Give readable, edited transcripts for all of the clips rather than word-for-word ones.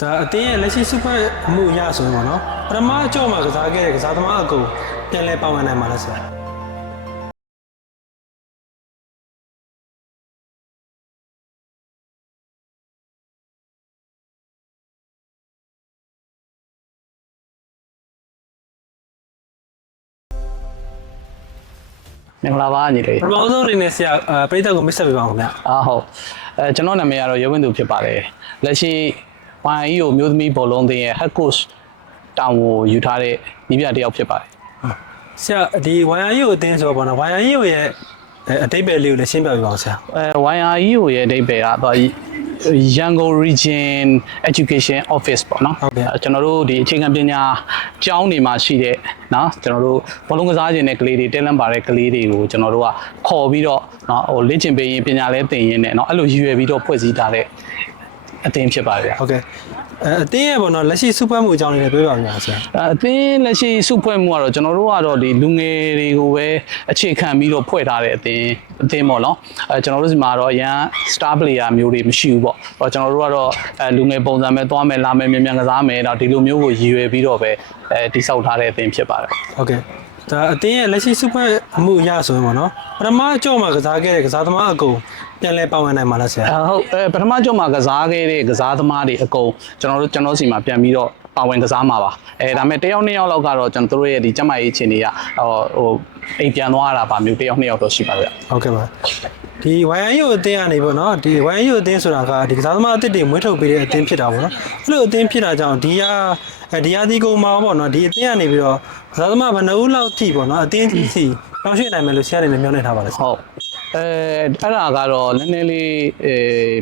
ဒါအတင်းရဲ့လက်ရှိစုဖွဲ့မှုအရဆိုရင်ပေါ့နော်ပထမအကြော့မှာကစားခဲ့တဲ့ကစားသမားအကုန်ပြန်လဲပါဝင်နိုင်မှာလဲဆရာမင်္ဂလာပါညီလေး ပထမဆုံးအနေနဲ့ဆရာပရိသတ်ကိုမိတ်ဆက်ပေးပါဦးခင်ဗျာဟုတ်ကျွန်တော်နာမည်ကတော့ရဲဝင်းသူဖြစ်ပါတယ်လက်ရှိ YE ကိုမျိုးသမီးဘောလုံးသင်းရဲ့ head coach တာဝန်ကိုယူထားတဲ့ညီပြတယောက်ဖြစ်ပါတယ်ဆရာဒီ YE ကိုအတင်းဆိုတော့ပေါ့နော် YE ကိုရဲ့အတိတ်ပဲလေးကိုလည်းရှင်းပြပေးပါဦးဆရာYE ကိုရဲ့အတိတ်ပဲကတော့ရန်ကုန် Region Education Office ပေါ့နော်ကျွန်တော်တို့ဒီအခြေခံပညာကျောင်းတွေမှာရှိတဲ့เนาะကျွန်တော်တို့ဘောလုံးကစားခြင်းတဲ့ကလေးတွေတဲလန့်ပါတဲ့ကလေးတွေကိုကျွန်တော်တို့ကခေါ်ပြီးတော့เนาะဟိုလေ့ကျင့်ပေးရင်ပညာလဲသင်ရင်းနဲ့เนาะအဲ့လိုရည်ရွယ်ပြီးတော့ဖွဲ့စည်းထားတဲ့အသင်းဖြစ်ပါတယ်ဟုတ်ကဲ့အသင်းရဲ့ပေါ့နော်လက်ရှိစုဖွဲ့မှုအကြောင်းလေးလည်းပြောပြပါဦးဆရာအသင်းလက်ရှိစုဖွဲ့မှုကတော့ကျွန်တော်တို့ကတော့ဒီလူငယ်တွေကိုပဲအခြေခံပြီးတော့ဖွဲ့ထားတဲ့အသင်းပေါ့နော်ကျွန်တော်တို့စီမှာတော့ရန် star player မျိုးတွေမရှိဘူးပေါ့ကျွန်တော်တို့ကတော့လူငယ်ပုံစံပဲသွားမယ်လာမယ်မြန်မြန်ကစားမယ်တော့ဒီလိုမျိုးကိုရည်ရွယ်ပြီးတော့ပဲတိစောက်ထားတဲ့အသင်းဖြစ်ပါတယ်ဟုတ်ကဲ့ဒါအသင်းရဲ့လက်ရှိစုဖွဲ့မှုအရဆိုရင်ပေါ့နော်ပထမအကြော့မှာကစားခဲ့တဲ့ကစားသမားအကုန်ပြန်လဲပါဝင်နိုင်မှာလားဆရာဟုတ်ပထမကြော့မှာကစားခဲ့တဲ့ကစားသမားတွေအကုန်ကျွန်တော်စီမှာပြန်ပြီးတော့ပါဝင်ကစားမှာပါဒါပေမဲ့တယောက်နှစ်ယောက်လောက်ကတော့ကျွန်တော်တို့ရဲ့ဒီကျမကြီးအခြေအနေကဟိုအိမ်ပြန်သွားတာပါမျိုးတယောက်နှစ်ယောက်တော့ရှိပါဗျဟုတ်ကဲ့ပါဒီ YU အသင်းကနေပေါ့နော်ဒီ YU အသင်းဆိုတာကဒီကစားသမားအသစ်တွေမွေးထုတ်ပေးတဲ့အသင်းဖြစ်တာပေါ့နော်အဲ့လိုအသင်းဖြစ်တာကြောင့်ဒီဟာဒီကုံမှာပေါ့နော်ဒီအသင်းကနေပြီးတော့ကစားသမားဘယ်နှဦးလောက်ထိပေါ့နော်အသင်းကြီးစီပြောင်းရွှေ့နိုင်မယ်လို့ဆရာတွေလည်းမျှော်လင့်ထားပါလားဟုတ်အဲ့ဒါကတော့နည်းနည်းလေ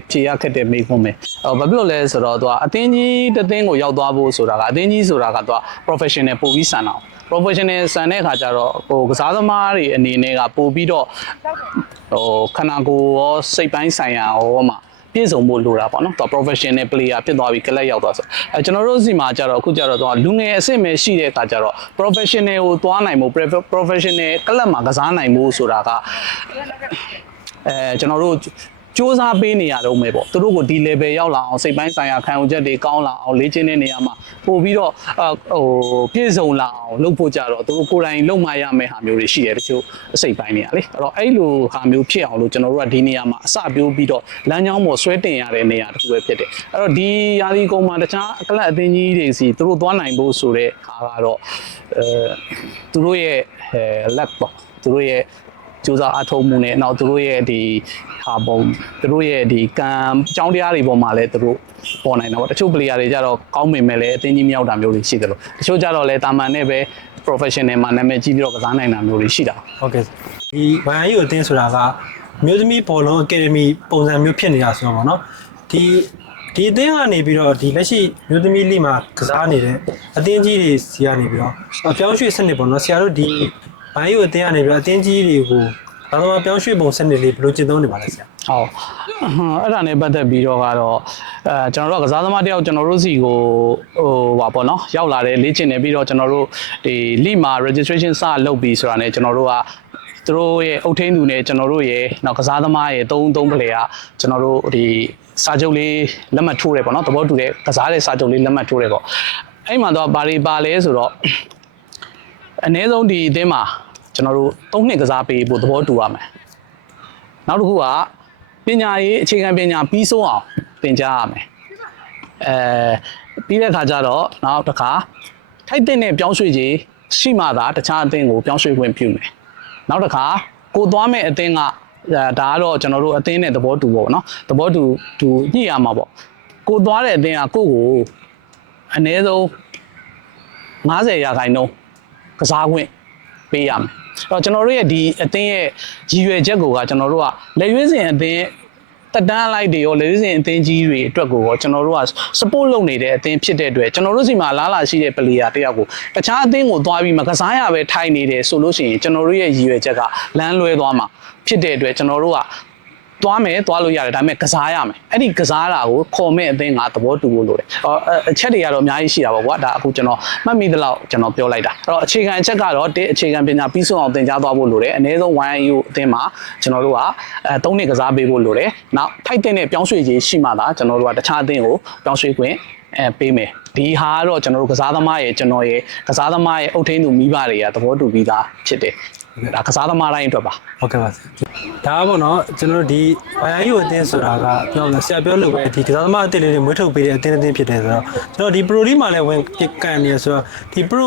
းဖြေရခက်တဲ့မိခွန်းပဲဘာဖြစ်လို့လဲဆိုတော့သူကအသင်းကြီးတစ်သင်းကိုရောက်သွားဖို့ဆိုတာကအသင်းကြီးဆိုတာကသူက professional ပို့ပြီးဆန်အောင် professional ဆန်တဲ့အခါကျတော့ဟိုကစားသမားတွေအနေနဲ့ကပို့ပြီးတော့ဟိုခန္ဓာကိုယ်ရောစိတ်ပိုင်းဆိုင်ရာရောမှာပြည့်စုံဖို့လိုတာပေါ့နော်သူ professional player ဖြစ်သွားပြီကလပ်ရောက်သွားဆိုကျွန်တော်တို့စီမှာကျတော့အခုကျတော့သူကလူငယ်အဆင့်ပဲရှိတဲ့အခါကျတော့ professional ကိုသွားနိုင်ဖို့ professional ကလပ်မှာကစားနိုင်ဖို့ဆိုတာကကျွန်တော်တို့စူးစမ်းပေးနေရတော့မယ်ပေါ့သူတို့ကိုဒီ level ရောက်လာအောင်စိတ်ပိုင်းဆိုင်ရာခံယူချက်တွေကောင်းလာအောင်လေ့ကျင့်တဲ့နေရာမှာပို့ပြီးတော့ဟိုပြည့်စုံလာအောင်လုပ်ဖို့ကြတော့သူတို့ကိုယ်တိုင်လုပ်မှရမယ့်ဟာမျိုးတွေရှိတယ်တချို့အစိတ်ပိုင်းတွေကလေအဲ့တော့အဲ့လိုဟာမျိုးဖြစ်အောင်လို့ကျွန်တော်တို့ကဒီနေရာမှာအစပြိုးပြီးတော့လမ်းကြောင်းပေါ်ဆွဲတင်ရတဲ့နေရာတစ်ခုပဲဖြစ်တယ်အဲ့တော့ဒီယာဒီကုန်းမှာတခြားကလပ်အသင်းကြီးတွေစီသူတို့သွားနိုင်ဖို့ဆိုတဲ့ဟာကတော့သူတို့ရဲ့လက်ပေါ့သူတို့ရဲ့စူးစမ်းအထောက်မှုနဲ့နောက်သူတို့ရဲ့ဒီဟာပုံသူတို့ရဲ့ဒီကံအကြောင်းတရားတွေပေါ်မှာလည်းသူတို့ပေါ်နိုင်တာပေါ့တချို့ player တွေကြတော့ကောင်းပေမဲ့လည်းအသင်းကြီးမရောက်တာမျိုးတွေရှိတယ်လို့တချို့ကြတော့လည်းတာမန်နဲ့ပဲ professional မှာနာမည်ကြီးပြီးတော့ကစားနိုင်တာမျိုးတွေရှိတာဟုတ်ကဲ့ဒီ YU အသင်းဆိုတာကမျိုးသမီးဘောလုံး academy ပုံစံမျိုးဖြစ်နေတာဆိုတော့ဗောနော်ဒီအသင်းကနေပြီးတော့ဒီလက်ရှိမျိုးသမီးလိမှာကစားနေတဲ့အသင်းကြီးတွေစီကနေပြီးတော့ပြောင်းရွှေ့စနစ်ပေါ့နော်ဆရာတို့ဒီYU အသင်းကနေပြီးတော့အသင်းကြီးတွေကိုဘာသာပြောင်းရွှေ့ပုံစနစ်လေးဘယ်လိုကျင့်သုံးနေပါလဲဆရာဟုတ်အဲ့ဒါနဲ့ပတ်သက်ပြီးတော့ကတော့ကျွန်တော်တို့ကစားသမားတယောက်ကျွန်တော်တို့စီကိုဟိုပါပေါ့နော်ရောက်လာတယ်လေ့ကျင့်နေပြီးတော့ကျွန်တော်တို့ဒီလိမှာ registration စလုပ်ပြီးဆိုတာနဲ့ကျွန်တော်တို့ကသူတို့ရဲ့အုတ်ထင်းသူနဲ့ကျွန်တော်တို့ရဲ့နောက်ကစားသမားရဲ့3ပလေကကျွန်တော်တို့ဒီစာချုပ်လေးလက်မှတ်ထိုးတယ်ပေါ့နော်သဘောတူတဲ့ကစားတဲ့စာချုပ်လေးလက်မှတ်ထိုးတယ်ပေါ့အဲ့မှာတော့ဘာတွေပါလဲဆိုတော့အနည်းဆုံးဒီအသင်းမှာကျွန်တော်တို့3နှစ်ကစားပေးဖို့သဘောတူရမယ်နောက်တစ်ခုကပညာရေးအခြေခံပညာပြီးဆုံးအောင်သင်ကြားရမယ်ပြီးတဲ့အခါကျတော့နောက်တစ်ခါထိုက်တဲ့ပြောင်းရွှေ့ခြင်းရှိမှသာတခြားအသင်းကိုပြောင်းရွှေ့ခွင့်ပြုမယ်နောက်တစ်ခါကိုသွားမဲ့အသင်းကဒါကတော့ကျွန်တော်တို့အသင်းနဲ့သဘောတူပေါ့နော်သဘောတူညှိရမှာပေါ့ကိုသွားတဲ့အသင်းကကိုအနည်းဆုံး50%ကစားခွင့်ပေးရမယ်အဲ့တော့ကျွန်တော်တို့ရဲ့ဒီအသင်းရဲ့ရည်ရွယ်ချက်ကိုကကျွန်တော်တို့ကလက်ရွေးစင်အသင်းတက်တန်းလိုက်တွေရောလက်ရွေးစင်အသင်းကြီးတွေအတွက်ကိုကျွန်တော်တို့က support လုပ်နေတဲ့အသင်းဖြစ်တဲ့အတွက်ကျွန်တော်တို့စီမှာလားလာရှိတဲ့ player တယောက်ကိုတခြားအသင်းကိုသွားပြီးမကစားရပဲထိုင်နေတယ်ဆိုလို့ရှိရင်ကျွန်တော်တို့ရဲ့ရည်ရွယ်ချက်ကလမ်းလွဲသွားမှာဖြစ်တဲ့အတွက်ကျွန်တော်တို့ကသွားမယ်သွားလို့ရတယ်ဒါပေမဲ့ကစားရမယ်အဲ့ဒီကစားတာကိုခေါ်မဲ့အသင်းကသဘောတူဖို့လိုတယ်အချက်တွေကတော့အများကြီးရှိတာပေါ့ကွာဒါအခုကျွန်တော်မှတ်မိသလောက်ကျွန်တော်ပြောလိုက်တာအဲ့တော့အခြေခံအချက်ကတော့အခြေခံပညာပြီးဆုံးအောင်သင်ကြားသွားဖို့လိုတယ်အနည်းဆုံး YU အသင်းမှာကျွန်တော်တို့က3နှစ်ကစားပေးဖို့လိုတယ်နောက်ထိုက်တဲ့ပြောင်းရွှေ့ခြင်းရှိမှသာကျွန်တော်တို့ကတခြားအသင်းကိုပြောင်းရွှေ့ခွင့် ပေးမယ်ဒီဟာကတော့ကျွန်တော်တို့ကစားသမားရဲ့ကျွန်တော်ရဲ့ကစားသမားရဲ့အုတ်ထင်းသူမိဘတွေကသဘောတူပြီးသားဖြစ်တယ်ဒါကစားသမားတိုင်းအတွက်ပါ ဟုတ်ကဲ့ပါဒါပေါ့နော်ကျွန်တော်တို့ဒီဘာယာယူအတင်းဆိုတာကပြောလို့ဆရာပြောလို့ပဲဒီကစားသမားအတင်းလေးတွေမွေးထုတ်ပေးတဲ့အတင်းဖြစ်တယ်ဆိုတော့ကျွန်တော်ဒီ pro လေးမှာလည်းဝင်ကန်နေဆိုတော့ဒီ pro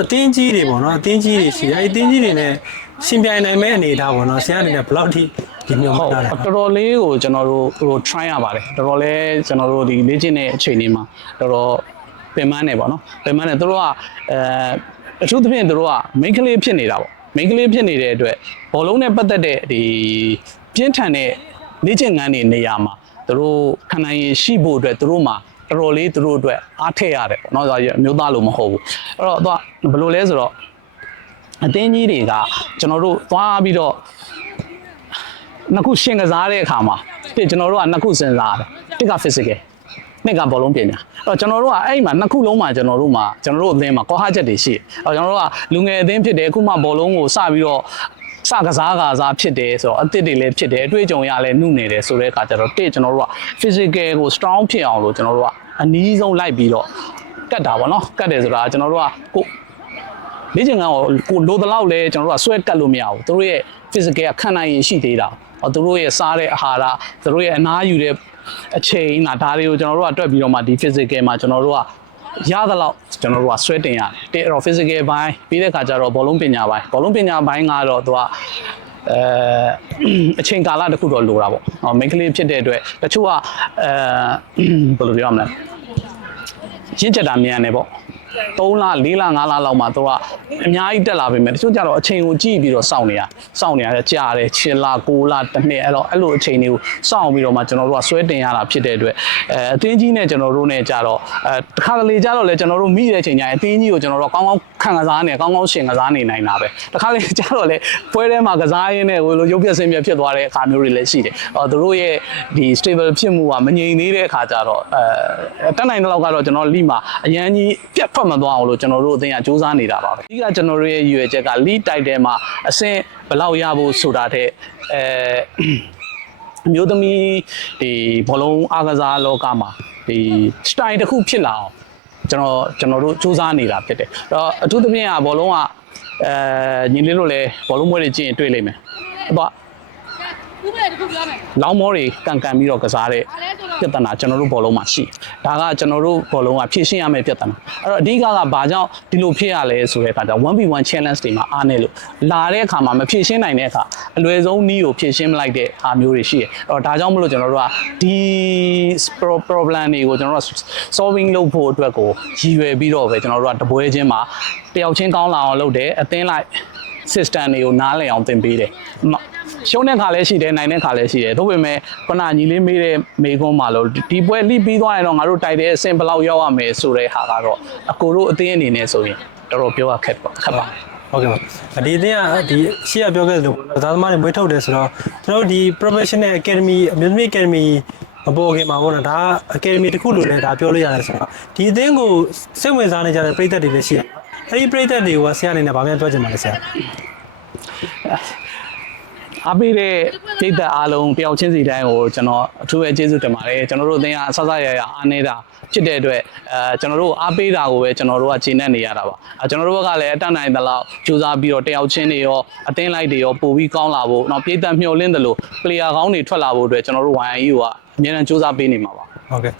အတင်းကြီးတွေပေါ့နော်အတင်းကြီးတွေရှိတယ်အတင်းကြီးတွေနဲ့ရှင်ပြိုင်နိုင်မဲ့အနေထားပေါ့နော်ဆရာအနေနဲ့ဘယ်လောက်ထိဒီမျိုးမှတ်တာလဲတော်တော်လေးကိုကျွန်တော်တို့ဟို try ရပါတယ်တော်တော်လေးကျွန်တော်တို့ဒီလေ့ကျင့်တဲ့အချိန်လေးမှာတော်တော်ပင်ပန်းနေပေါ့နော်ပင်ပန်းနေသူတို့ကအထူးသဖြင့်သူတို့က main ကလေးဖြစ်နေတာပေါ့ main ကလေးဖြစ်နေတဲ့အတွက်ဘောလုံးနဲ့ပတ်သက်တဲ့ဒီပြင်းထန်တဲ့လေ့ကျင့်ခန်းတွေနေရာမှာသူတို့ခံနိုင်ရရှိဖို့အတွက်သူတို့မှာတော်တော်လေးသူတို့အတွက်အားထည့်ရတယ်ပေါ့နော်ဆိုတော့မျိုးသားလို့မဟုတ်ဘူးအဲ့တော့သူကဘယ်လိုလဲဆိုတော့အတင်းကြီးတွေကကျွန်တော်တို့သွားပြီးတော့နှစ်ခုရှင်ကစားတဲ့အခါမှာကျွန်တော်တို့ကနှစ်ခုစဉ်းစားတယ်တစ်က physical နှစ်ကဘောလုံးပညာအဲ့တော့ကျွန်တော်တို့ကအဲ့မှာနှစ်ခုလုံးမှာကျွန်တော်တို့အသင်းမှာကောဟာချက်တွေရှိတယ်အဲ့တော့ကျွန်တော်တို့ကလူငယ်အသင်းဖြစ်တယ်အခုမှဘောလုံးကိုစပြီးတော့စကစားဖြစ်တယ်ဆိုတော့အသစ်တွေလည်းဖြစ်တယ်အတွေ့အကြုံရလည်းနှုတ်နေတယ်ဆိုတဲ့အခါကျတော့ကျွန်တော်တို့က physical ကို strong ဖြစ်အောင်လို့ကျွန်တော်တို့ကအနည်းဆုံးလိုက်ပြီးတော့ကတ်တာပေါ့နော်ကတ်တယ်ဆိုတာကျွန်တော်တို့ကကိုလေ့ကျင့်ခန်းကိုလိုတလောက်လဲကျွန်တော်တို့ကဆွဲကတ်လို့မရဘူးသူတို့ရဲ့ physical ကခံနိုင်ရရှိသေးတာသူတို့ရဲ့စားတဲ့အာဟာရသူတို့ရဲ့အနားယူတဲ့အချိန်ဒါတွေကိုကျွန်တော်တို့ကတွက်ပြီးတော့မှဒီ physical မှာကျွန်တော်တို့ကရသလောက်ကျွန်တော်တို့ကဆွဲတင်ရတယ်အဲ့တော့ physical ဘိုင်းပြီးတဲ့ခါကျတော့ဘောလုံးပညာဘိုင်းကတော့သူကအချိန်ကာလတစ်ခုတော့လိုတာပေါ့မိန်းကလေးဖြစ်တဲ့အတွက်တချို့ကဘယ်လိုပြောရမလဲရင့်ကျက်တာမြန်တယ်ပေါ့3လ4လ5လလောက်မှသူကအများကြီးတက်လာပြီမဲ့တချို့ကျတော့အချိန်ကိုကြည့်ပြီးတော့စောင့်နေရကြာတယ်6လ9လတစ်နှစ်အဲ့လိုအချိန်တွေကိုစောင့်ပြီးတော့မှကျွန်တော်တို့ကဆွဲတင်ရတာဖြစ်တဲ့အတွက်အသင်းကြီးနဲ့ကျွန်တော်တို့နဲ့ကြတော့တစ်ခါတလေကြတော့လေကျွန်တော်တို့မိတဲ့အချိန်ကျရင်အသင်းကြီးကိုကျွန်တော်တို့ကောင်းကောင်းခံကစားနေကောင်းကောင်းရှင်ကစားနေနိုင်တာပဲတစ်ခါလေကြတော့လေပွဲထဲမှာကစားရင်းနဲ့ဟိုလိုရုပ်ပြဆင်းပြဖြစ်သွားတဲ့အခါမျိုးတွေလည်းရှိတယ်သူတို့ရဲ့ဒီ stable ဖြစ်မှုကမငြိမ်သေးတဲ့အခါကျတော့တက်နိုင်တဲ့လောက်ကတော့ကျွန်တော်လိမှာအရန်ကြီးပြတ်ထွက်မသွားအောင်လို့ကျွန်တော်တို့အသင်းကစူးစမ်းနေတာပါပဲအဓိကကျွန်တော်တို့ရဲ့ရွေချက်က lead title မှာအဆင့်ဘယ်လောက်ရဖို့ဆိုတာတဲ့အမျိုးသမီးဒီဘောလုံးအားကစားလောကမှာဒီ style တစ်ခုဖြစ်လာအောင်ကျွန်တော်တို့စူးစမ်းနေတာဖြစ်တယ်အဲ့တော့အထူးသဖြင့်ကဘောလုံးကညီလေးတို့လည်းဘောလုံးပွဲတွေကြည့်ရင်တွေ့လိမ့်မယ်အဲ့လောင်းမောတွေကန်ပြီးတော့ကစားတဲ့ပြဿနာကျွန်တော်တို့ဘောလုံးမှာရှိဒါကကျွန်တော်တို့ဘောလုံးကဖြည့်ရှင်းရမယ့်ပြဿနာအဲ့တော့အဓိကဘာကြောင့်ဒီလိုဖြစ်ရလဲဆိုတဲ့အခါကျ 1v1 challenge တွေမှာအားနေလို့လာတဲ့အခါမှာမဖြည့်ရှင်းနိုင်တဲ့အခါအလွယ်ဆုံးနည်းကိုဖြည့်ရှင်းမလိုက်တဲ့အားမျိုးတွေရှိတယ်အဲ့တော့ဒါကြောင့်မလို့ကျွန်တော်တို့ကဒီ problem တွေကိုကျွန်တော်တို့ solving လုပ်ဖို့အတွက်ကိုရည်ရွယ်ပြီးတော့ပဲကျွန်တော်တို့ကတပွဲချင်းမှာတယောက်ချင်းကောင်းလာအောင်လုပ်တယ်အသင်းလိုက် system တွေကိုနားလည်အောင်သင်ပေးတယ်ရှုံးတဲ့ခါလည်းရှိတယ်နိုင်တဲ့ခါလည်းရှိတယ်ဒါပေမဲ့ခုနညီလေးမေးတဲ့မေးခွန်းမှာလို့ဒီပွဲလိပြီးသွားရင်တော့ငါတို့တိုက်တဲ့အဆင့်ဘယ်လောက်ရောက်ရမယ်ဆိုတဲ့ဟာကတော့အကိုတို့အသင်းအနေနဲ့ဆိုရင်တော်တော်ပြောရခက်ပါဟုတ်ကဲ့ပါဒီအသင်းကဒီရှေ့ကပြောခဲ့သလိုကစားသမားတွေမွေးထုတ်တယ်ဆိုတော့ကျွန်တော်တို့ဒီ professional academy အမျိုးသမီး academy မပေါ်ခင်မှာပေါ့နော်ဒါ academy တစ်ခုလို့လည်းဒါပြောလို့ရတယ်ဆိုတော့ဒီအသင်းကိုစိတ်ဝင်စားနေကြတဲ့ပရိသတ်တွေလည်းရှိတယ်အဲဒီပရိသတ်တွေကဆရာအနေနဲ့ဗာများပြောချင်ပါလဲဆရာအားပေးတဲ့ပြည်သက်အားလုံးတယောက်ချင်းစီတိုင်းကိုကျွန်တော်အထူးပဲကျေးဇူးတင်ပါတယ်ကျွန်တော်တို့အသင်းကဆဆရအားနေတာဖြစ်တဲ့အတွက်ကျွန်တော်တို့အားပေးတာကိုပဲကျွန်တော်တို့ကခြေနဲ့နေရတာပါကျွန်တော်တို့ကလည်းအတတ်နိုင်သလောက်ကြိုးစားပြီးတော့တယောက်ချင်းတွေရောအသင်းလိုက်တွေရောပို့ပြီးကောင်းလာဖို့နောက်ပြည်သက်မျှော်လင့်တယ်လို့ player ကောင်းတွေထွက်လာဖို့အတွက်ကျွန်တော်တို့ YIU ကအများနဲ့ကြိုးစားပေးနေမှာပါဟုတ်ကဲ့